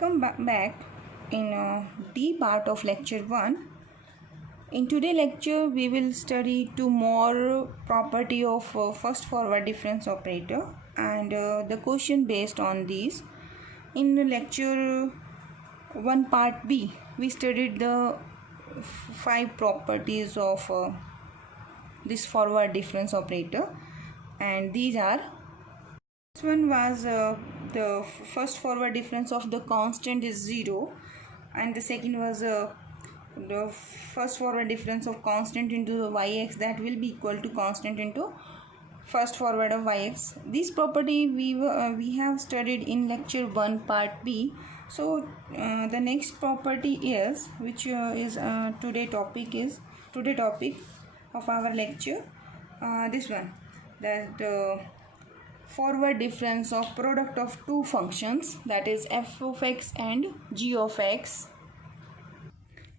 Back in D part of lecture 1. In today's lecture we will study two more property of first forward difference operator and the question based on these. In lecture 1 part B we studied the 5 properties of this forward difference operator, and these are: this one was the first forward difference of the constant is 0, and the second was the first forward difference of constant into the yx, that will be equal to constant into first forward of yx. This property we have studied in lecture 1 part B. So the next property is, which is today topic of our lecture, this one, that forward difference of product of two functions, that is f of x and g of x,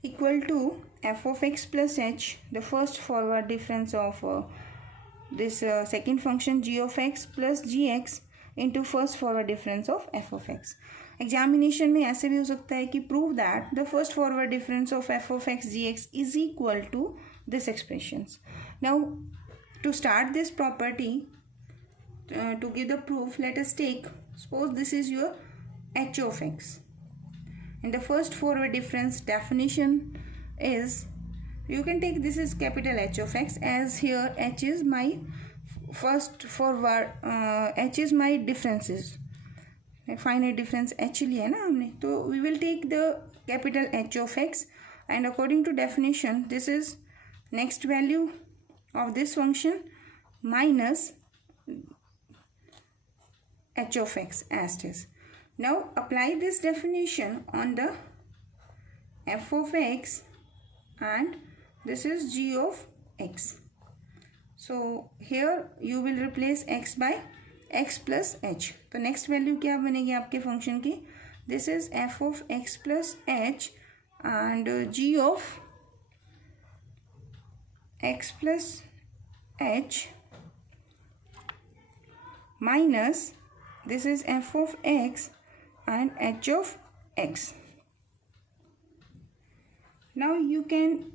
equal to f of x plus h, the first forward difference of this second function g of x plus gx into first forward difference of f of x. Examination में ऐसे भी हो सकता है कि prove that the first forward difference of F of x g x is equal to this expressions. Now to start this property, to give the proof, let us take, suppose this is your h of x, and the first forward difference definition is, you can take this is capital H of x, as here h is my first forward, h is my differences, finite difference h लिया ना हमने, तो we will take the capital H of x, and according to definition this is next value of this function minus h of x as it is. Now apply this definition on the f of x, and this is g of x. So here you will replace x by x plus h. तो next value क्या बनेगी आपके function की? This is f of x plus h and g of x plus h minus this is f of x and h of x. Now you can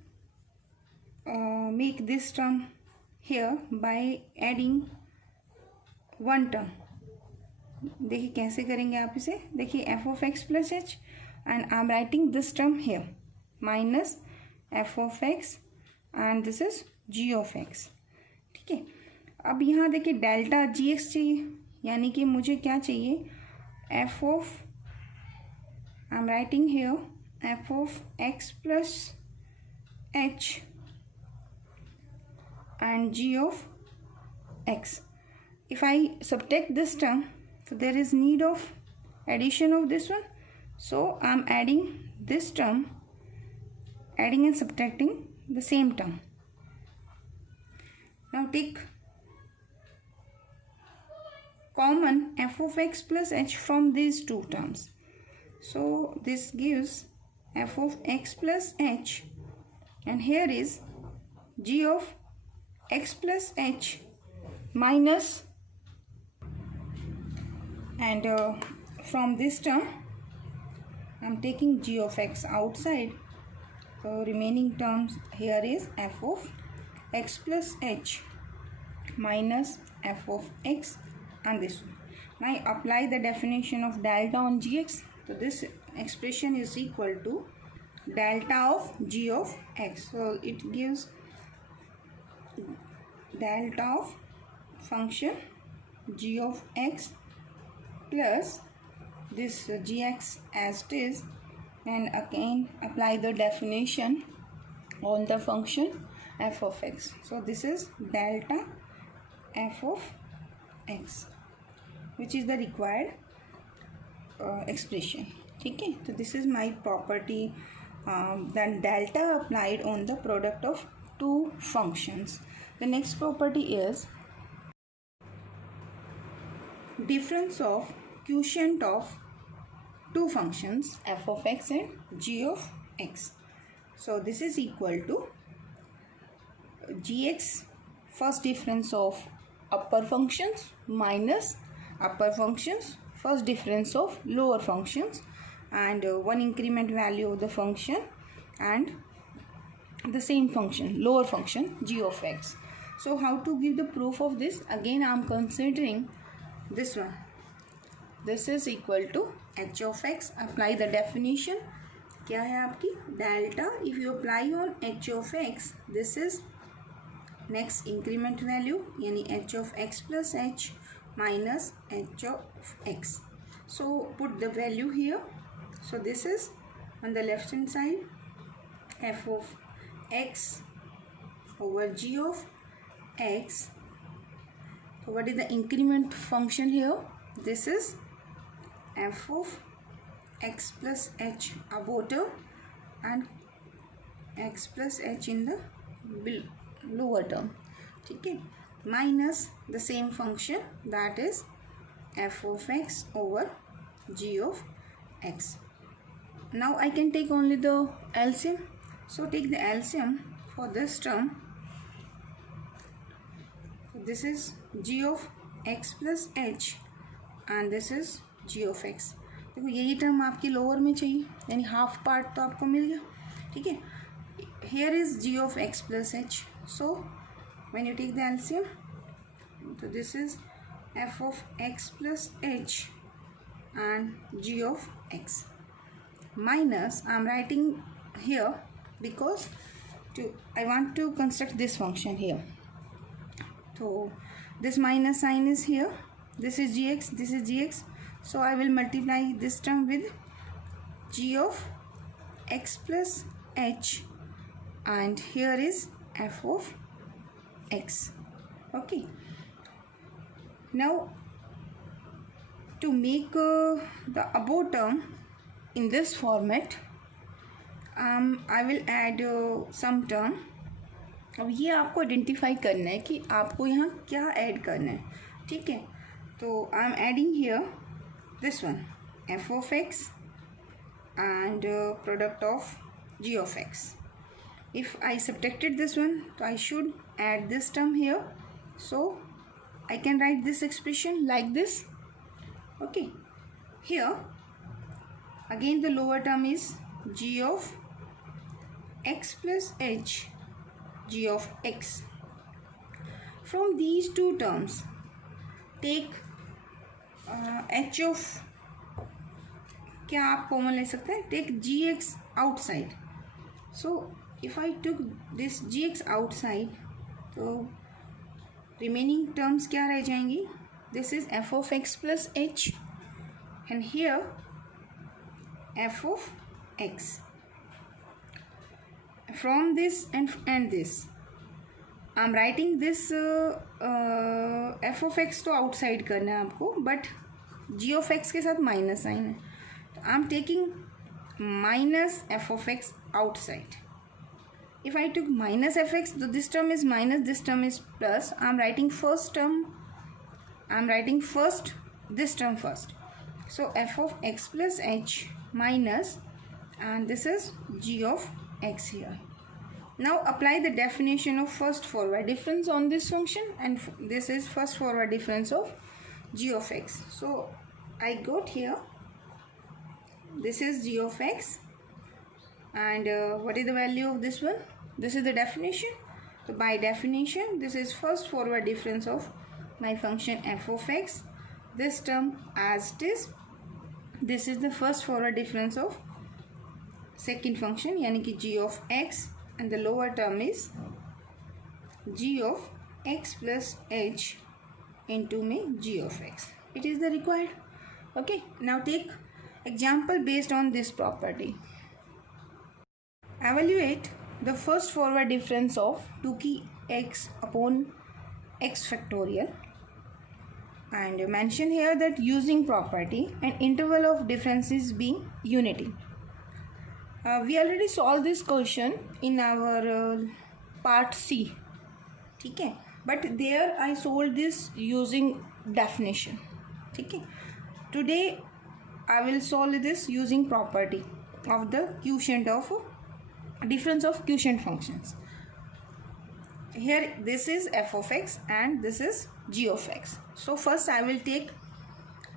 make this term here by adding one term. देखिए कैसे करेंगे आप इसे, देखिए f of x plus h and I am writing this term here minus f of x and this is g of x. ठीक है, अब यहाँ देखिए डेल्टा gx चाहिए, यानी कि मुझे क्या चाहिए, f of, I am writing here f of x plus h and g of x. If I subtract this term, so there is need of addition of this one, so I am adding this term, adding and subtracting the same term. Now take common f of x plus h from these two terms. So this gives f of x plus h, and here is g of x plus h minus, and from this term I am taking g of x outside, so remaining terms here is f of x plus h minus f of x and this one. Now I apply the definition of delta on gx, so this expression is equal to delta of g of x, so it gives delta of function g of x plus this gx as it is, and again apply the definition on the function f of x. So this is delta f of x, which is the required expression. ठीक है, तो this is my property, then delta applied on the product of two functions. The next property is difference of quotient of two functions f of x and g of x. So this is equal to gx first difference of upper functions minus upper functions first difference of lower functions, and one increment value of the function and the same function, lower function g of x. So how to give the proof of this? Again I am considering this one. This is equal to h of x. Apply the definition. क्या है आपकी delta? If you apply on h of x, this is next increment value यानी h of x plus h minus h of x. So put the value here. So this is on the left hand side f of x over g of x. So what is the increment function here? This is f of x plus h above term and x plus h in the lower term. ठीक है, minus the same function, that is f of x over g of x. Now I can take only the LCM. So take the LCM for this term. This is g of x plus h and this is g of x. देखो यही term आपकी lower में चाहिए, यानी half part तो आपको मिल गया. ठीक है, here is g of x plus h. So when you take the LCM, so this is f of x plus h and g of x minus, I am writing here because I want to construct this function here. So this minus sign is here. This is gx, this is gx. So I will multiply this term with g of x plus h and here is f of x. Okay. Now to make the above term in this format, I will add some term. अब ये आपको identify करना है कि आपको यहाँ क्या add करना है. ठीक है, तो I am adding here this one f of x and product of g of x. If I subtracted this one, so I should add this term here. So I can write this expression like this. Okay, here again the lower term is g of x plus h, g of x. From these two terms take h of, क्या आप common ले सकते हैं? Take g x outside. So if I took this g x outside, तो remaining terms क्या रह जाएंगी? This is f of x plus h and here f of x. From this and this I am writing this f of x तो outside करना है आपको, but ji of x के साथ माइनस साइन है, तो I am taking minus F of X outside. If I took minus F x, तो this term is minus, this term is plus. I am writing first term, I am writing first this term first. So F of x plus H minus and this is g of x here. Now apply the definition of first forward difference on this function, and this is first forward difference of g of x. So I got here, this is g of x, and what is the value of this one? This is the definition. So by definition, this is first forward difference of my function f of x. This term as it is, this is the first forward difference of second function, यानी कि g of x, and the lower term is g of x plus h into में g of x. It is the required. Okay, now take example based on this property. Evaluate the first forward difference of 2 x upon x factorial, and mention here that using property and interval of differences being unity. We already solved this question in our part C. ठीक है, but there I solved this using definition. ठीक है, today I will solve this using property of the quotient of difference of quotient functions. Here this is f of x and this is g of x. So first I will take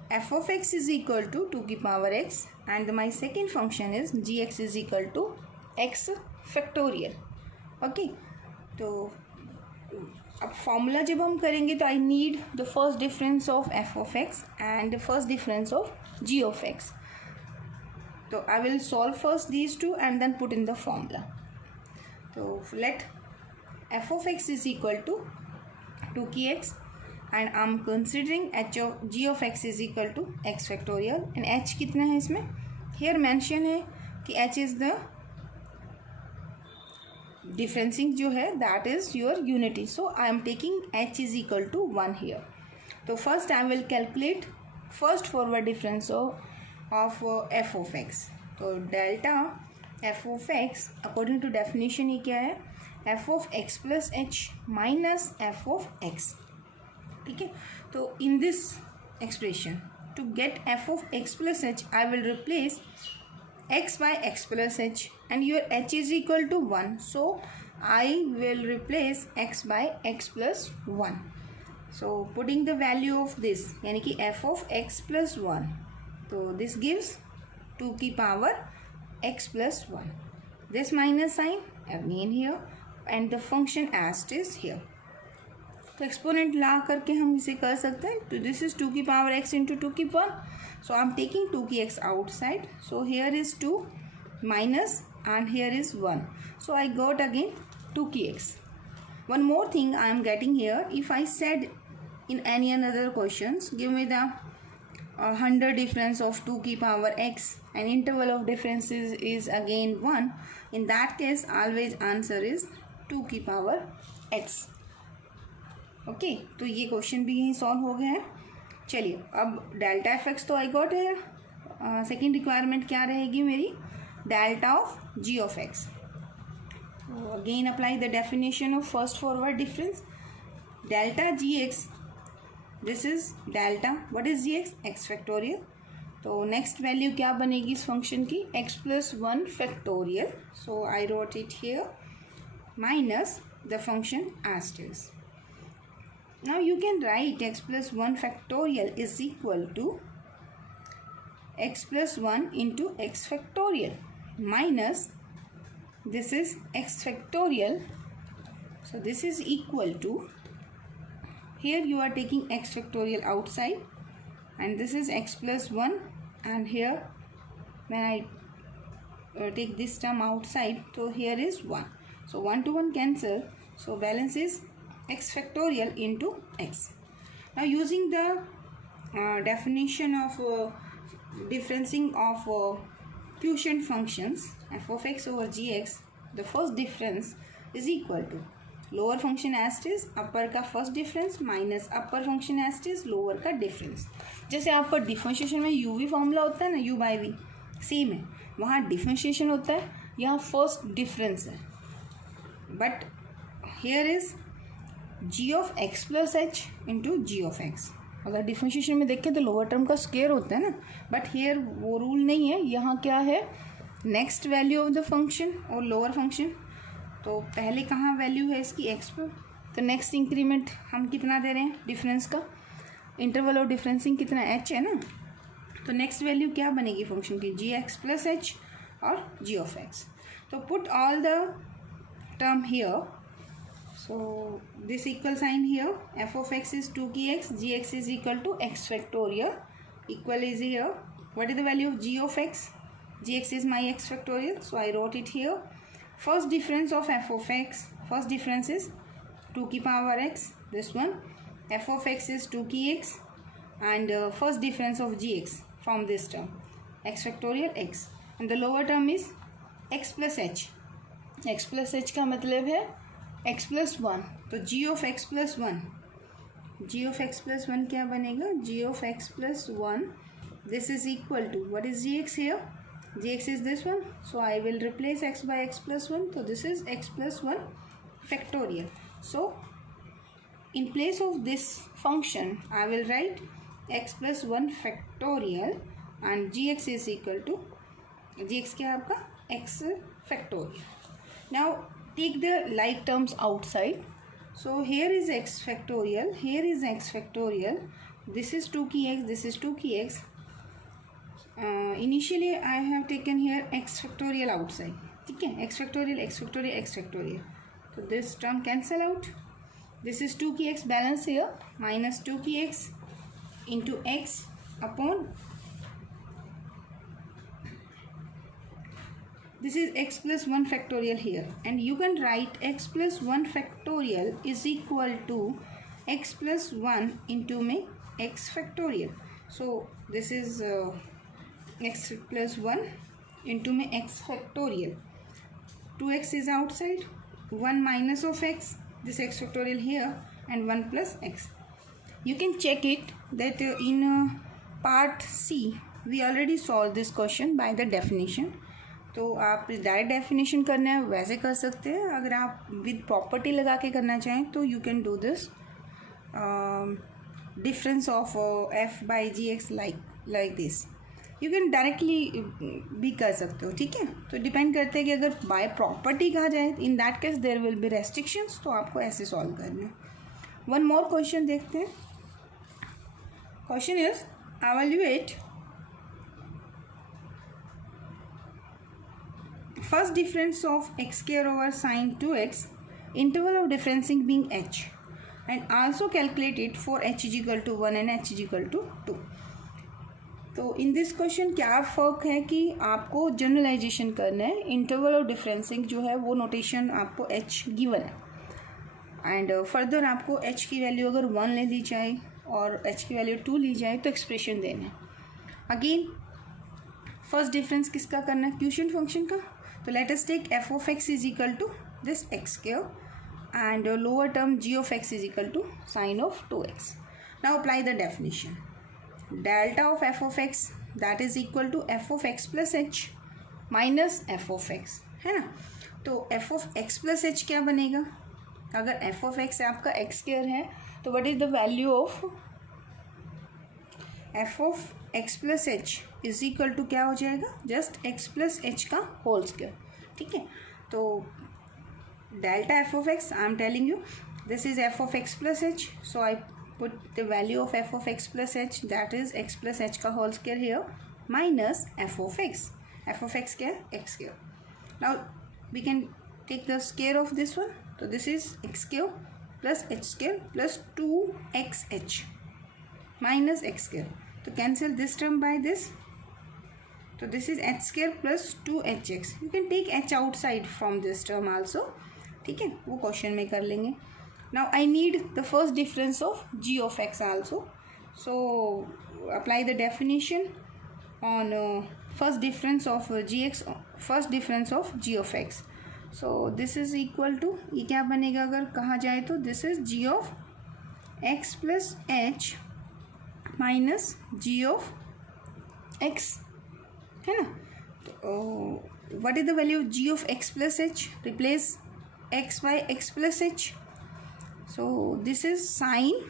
f of x is equal to 2 की power x and my second function is gx is equal to x factorial. Okay, तो अब formula जब हम करेंगे तो I need the first difference of F of X and first difference of ji of x. तो I will solve first these two and then put in the formula. तो let F of X is equal to 2 की X and I'm considering h of g of x is equal to x factorial and h कितना है इसमें. here mention है कि h is the differencing जो है that is your unity, so I am taking h is equal to 1 here. तो first I will calculate first forward difference of f of x. तो delta f of x according to definition ये क्या है, f of x plus h minus f of x. ठीक है, तो in this expression to get f of x plus h I will replace x by x plus h and your h is equal to 1, so I will replace x by x plus 1. So putting the value of this यानी कि F of x plus 1, तो this gives 2 की power x plus 1. This minus sign again here and the function as it is here. तो exponent ला करके हम इसे कर सकते हैं. तो दिस इज 2 की पावर x इंटू 2 की power, so I am taking 2 की x outside, so here is 2 minus and here is 1, so I got again 2 की x. One more thing I am getting hair, if I said in any another questions give me the 100 difference of 2 की power x and interval of difference is again 1, in that case always answer is 2 की power x. Okay, तो ये question भी यहीं solve हो गया है. चलिए अब डेल्टा एफ एक्स तो आई गॉट है. सेकेंड रिक्वायरमेंट क्या रहेगी मेरी, delta of ji of x. Again apply the definition of first forward difference. Delta g x, this is delta, what is g x, x factorial. तो next value क्या बनेगी इस function की, x plus 1 factorial, so I wrote it here minus the function as it is. Now you can write x plus 1 factorial is equal to x plus 1 into x factorial minus this is x factorial. So this is equal to, here you are taking x factorial outside and this is x plus 1, and here when I take this term outside, so here is 1. So 1 to 1 cancel, so balance is x factorial into x. Now using the definition of differencing of quotient functions f of x over gx, the first difference is equal to lower function as it is upper का first difference minus upper function as it is lower का difference. जैसे आपका differentiation में u v formula होता है ना, u by v same है, वहाँ डिफरेंशिएशन होता है, यहाँ फर्स्ट डिफरेंस है. But here is g of x plus h into g of x. अगर डिफरेंशिएशन में देखें तो लोअर टर्म का स्क्वायर होता है ना, बट हेयर वो रूल नहीं है. यहाँ क्या है, next value of the function और लोअर फंक्शन. तो पहले कहाँ वैल्यू है इसकी एक्स पर, तो नेक्स्ट इंक्रीमेंट हम कितना दे रहे हैं डिफरेंस का, इंटरवल ऑफ डिफरेंसिंग कितना एच है ना, तो नेक्स्ट वैल्यू क्या बनेगी फंक्शन की, जी एक्स प्लस एच और जी ऑफ एक्स. तो put all the term here. So this equal sign here, f of x is 2 की x, gx is equal to x factorial, equal is here. What is the value of g of x? gx is my x factorial, so I wrote it here. First difference of f of x, first difference is 2 की power x, this one. f of x is 2 की x and first difference of gx from this term, x factorial x, and the lower term is x plus h. x plus h का मतलब है x plus 1, तो g of x plus 1, g of x plus 1 क्या बनेगा, g of x plus 1, this is equal to what is gx here, gx is this one, so I will replace x by x plus 1, तो this is x plus 1 factorial. So in place of this function I will write x plus 1 factorial and gx is equal to, gx क्या है आपका x factorial. Now take the like terms outside. So here is x factorial, here is x factorial, this is 2 की x, this is 2 की x. Initially I have taken here x factorial outside. ठीक है, x factorial, x factorial, x factorial. So this term cancel out. This is 2 की x balance here, minus 2 की x into x upon this is x plus 1 factorial here, and you can write x plus 1 factorial is equal to x plus 1 into में x factorial. So this is x plus 1 into में x factorial. 2x is outside, 1 minus of x, this x factorial here, and 1 plus x. You can check it that in part C we already solved this question by the definition. तो आप direct definition करना है वैसे कर सकते हैं. अगर आप विद प्रॉपर्टी लगा के करना चाहें तो you can do this difference of f by g x like this. You can directly भी कर सकते हो. ठीक है, तो डिपेंड करते हैं कि अगर बाय प्रॉपर्टी कहा जाए, in that case there will be restrictions, तो आपको ऐसे सॉल्व करना है. वन मोर क्वेश्चन देखते हैं. Question is evaluate first difference of x square over sin 2x, interval of differencing being h, and also calculate it for h is equal to 1 and h is equal to 2. तो in this question क्या फ़र्क है कि आपको generalisation करना है. Interval of डिफरेंसिंग जो है वो नोटेशन आपको h गिवन है, एंड फर्दर आपको h की वैल्यू अगर 1 ले ली जाए और h की वैल्यू 2 ली जाए तो एक्सप्रेशन देना है. अगेन फर्स्ट डिफरेंस किसका करना है, क्वोशिएंट फंक्शन का. तो let us take f of x is equal to this x square and lower term g of x is equal to sin of 2x. Now apply the definition. Delta of f of x that is equal to f of x plus h minus f of x, है ना. तो f of x plus h क्या बनेगा, अगर f of x आपका x square है तो what is the value of f of x plus h is equal to क्या हो जाएगा, जस्ट x प्लस h का होल स्क्वायर. ठीक है, तो delta f of x I am telling you this is f of x plus h, so I put the value of f of x plus h that is x plus h का whole square here minus f of x. f of x क्या है, x square. Now we can take the square of this one, तो this is x square plus h square plus 2xh minus x square. तो cancel this term by this, तो this is h square plus 2hx. You can take h outside from this term also. ठीक है, वो question में कर लेंगे. Now I need the first difference of g of x also. So apply the definition on first difference of gx, first difference of g of x. So this is equal to, ये क्या बनेगा अगर कहा जाए तो this is g of x plus h minus g of x, है ना. तो what is the value of g of x plus h, replace x by x plus h. So this is sine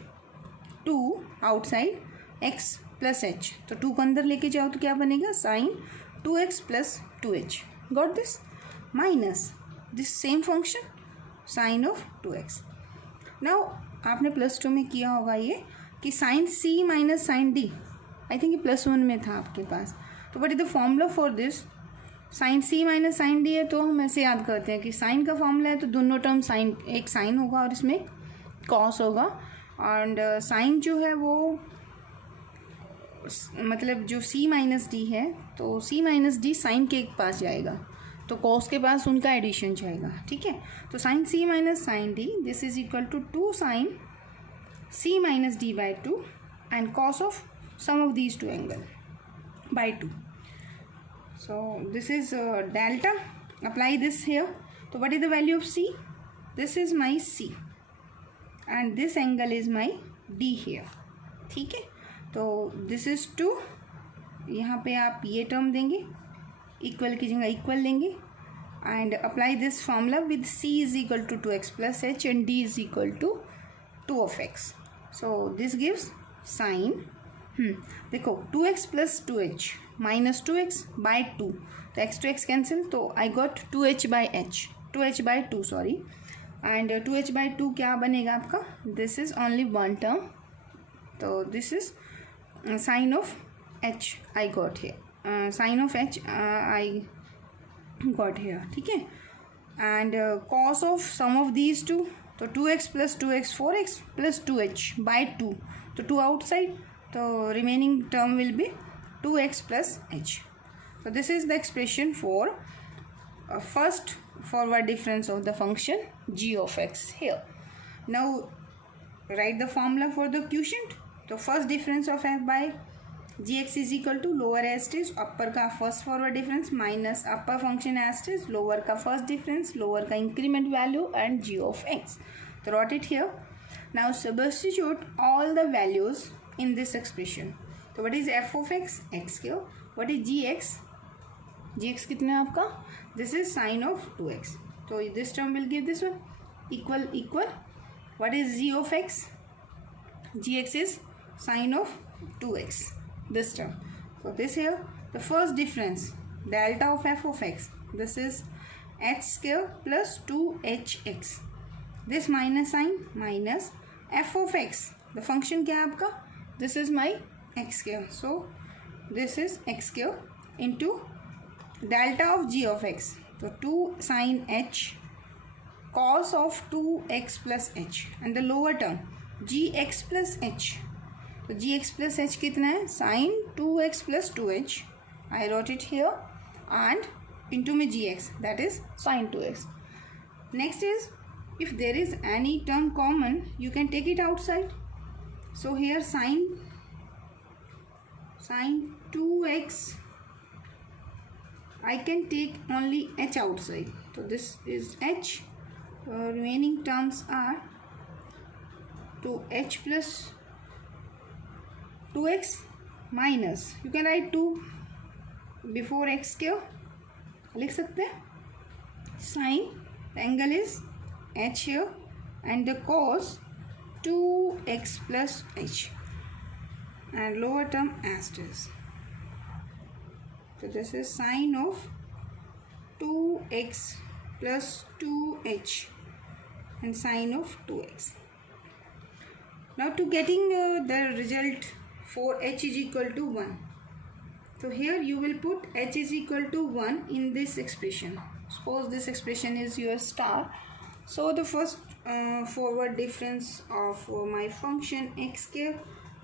2 outside x plus h, तो 2 को अंदर लेके जाओ तो क्या बनेगा, sine 2x plus 2h. Got this, minus this same function sine of 2x. Now आपने plus 2 में किया होगा ये कि sine c minus sine d, I think ये प्लस 1 में था आपके पास. तो what is the formula for this, sine c minus sine d है, तो हम ऐसे याद करते हैं कि साइन का फॉर्मूला है तो दोनों टर्म साइन, एक साइन होगा और इसमें कॉस होगा, एंड साइन जो है वो मतलब जो c माइनस d है तो c माइनस d साइन के पास जाएगा तो कॉस के पास उनका एडिशन जाएगा. ठीक है, तो sine c minus sine d this is equal to 2 sine c minus d by 2 and cos of sum of these two angle by 2. So this is delta. Apply this here. So what is the value of c? This is my c and this angle is my d here. ठीक है, तो this is 2. यहाँ पे आप ये term देंगे, equal की जगह इक्वल लेंगे, and apply this formula with c is equal to 2x plus h and d is equal to 2 of x. So this gives sin, देखो 2x plus 2h minus 2x by 2, तो x to x cancel, तो I got 2h by h, 2h by 2 sorry, and 2h by 2 क्या बनेगा आपका, this is only one term So this is sine of h I got here. Sine of h I got here. ठीक है. And cos of sum of these two. So 2x plus 2x 4x plus 2h by 2. So 2 outside. So remaining term will be 2x plus h. So this is the expression for first forward difference of the function g of x here. Now write the formula for the quotient. So first difference of f by gx is equal to lower asterisk upper का first forward difference minus upper function asterisk lower का first difference lower का increment value and g of x. So write it here. Now substitute all the values in this expression. So what is f of x? X here. What is gx? gx कितना है आपका? This is sine of 2x. So this term will give this one equal. What is g of x? gx is sine of 2x. This term. So this here, the first difference, delta of f of x. This is h square plus 2hx. This minus sign minus f of x. The function क्या है आपका? This is my x square. So this is x square into delta of g of x. So 2 sine h cos of 2x plus h and the lower term gx plus h. तो gx plus h कितना है? Sin 2x plus 2h. I wrote it here and into में gx, that is sin 2x. Next is if there is any term common, you can take it outside. So here sin 2x, I can take only h outside. So this is h. Remaining terms are 2h plus 2x minus, you can write 2 before x square, लिख सकते हैं. Sin, the angle is h here and the cos 2x plus h and lower term asterisk. So this is sine of 2x plus 2h and sine of 2x. Now to getting the result for h is equal to 1. So here you will put h is equal to 1 in this expression. Suppose this expression is your star. So the first forward difference of my function x square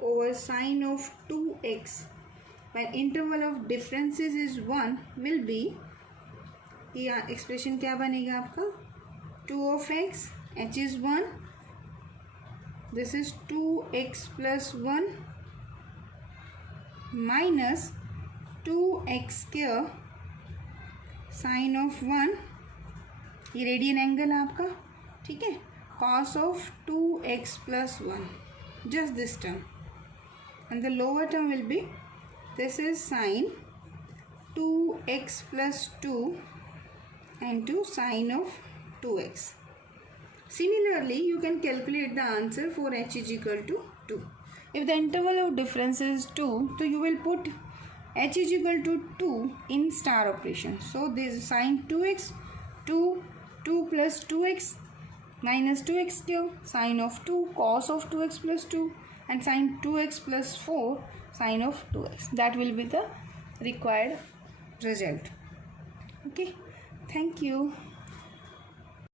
over sine of 2x when interval of differences is 1 will be, ये expression क्या बनेगा आपका? 2 of x, h is 1, this is 2x plus 1 minus 2x square sine of 1, ये radian angle है आपका, ठीक है, cos of 2x plus 1, just this term, and the lower term will be, this is sine 2x plus 2 into sine of 2x. Similarly, you can calculate the answer for h is equal to 2. If the interval of difference is 2, so you will put h is equal to 2 in star operation. So this is sine 2x, 2 plus 2x minus 2x cube, sine of 2, cos of 2x plus 2 and sine 2x plus 4, sine of 2x. That will be the required result. Okay, thank you.